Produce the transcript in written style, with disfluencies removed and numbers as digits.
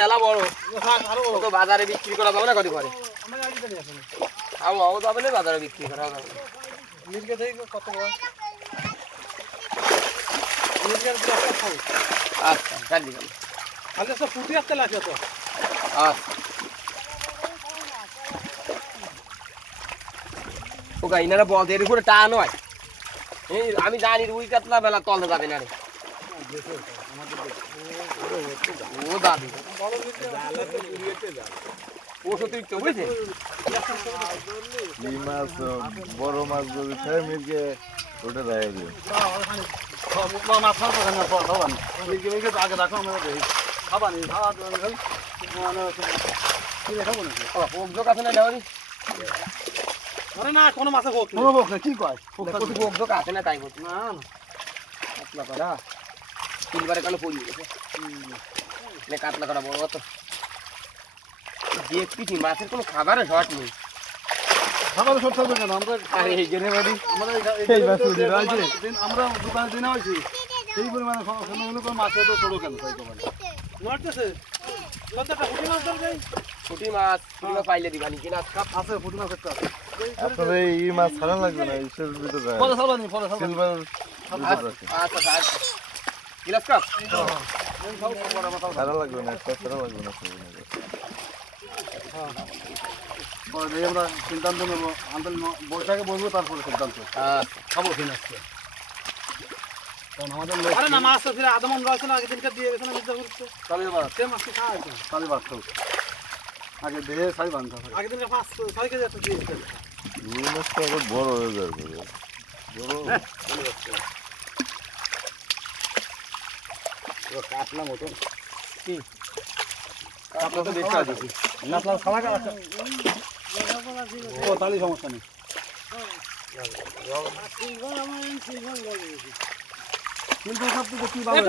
মেলা বড় তো বাজারে বিক্রি করা যাবে না কত করে যাবে না বাজারে বিক্রি করা যাবে কত আচ্ছা গাড়ি গেল তাহলে সব ফুটি আসতে লাগছে তো আচ্ছা ওগা ইনারা বলতে এর উপরে টান হয় এই আমি জানি রুই কাতলা বেলা তলতে যাবে না রে ও দাদু ও সত্যি তো বুঝছে এই মাছ বড় মাছ যদি খায় মির্গে ওটা রায় দিও মাছ খাবো না খাবো না মির্গে মির্গে তো আগে রাখো আমরা দেখি খাবা নি খাওয়া মানে কি খাবো না পোক জোক আছে না দেওয়ারি আরে না কোনো মাছ হোক কোনো হোক না কি কয় পোক জোক আছে না তাই বলছি না না কাতলা করা তিনবারে কালো পড়ি গেছে কাতলা করা বড় তো দেখছি মাছের কোনো খাবারের শর্ট নেই খাবার সব থাকবে কেন আমরা আরে এই জন্য বাড়ি আমরা দোকানে দিনে হয়েছি সেই পরিমাণে কোনো মাছ তো ছোটো কেন তাই তোমার মারতেছে পুঁটি মাছ পাইলে দিবানি কিনা আছে পুঁটি মাছ একটা আছে আপনার এই মাছ ছাড়া লাগবে না ইসের ভিতরে ফলে সাবানি ফলে সিলভার আচ্ছা আচ্ছা গিলাস কাপ ছাড়া লাগবে না একটা ছাড়া লাগবে না আমরা সিদ্ধান্ত নেবো বৈশাখে বলবো তারপরে সিদ্ধান্ত খাবো কিনে আসছে কারণ আমাদের আরে না মাছ তো ফিরে আধা মন রয়েছে না আগে দিনকে দিয়ে গেছে না কালীবাদ সে মাছটি খাওয়া হয়েছে কালীবাদ তো আগে দেহে ছয় বান্ধা আগে দিনকে 5-6 কেজি একটা দিয়ে গেছে রুই মাছটা আবার বড় হয়ে যায় বড় কাটলা মতন কি কাটলা তো দেখতে দিছি কাটলা খাওয়া গেল ও তাহলে সমস্যা নেই কিন্তু সব তো কি ভালো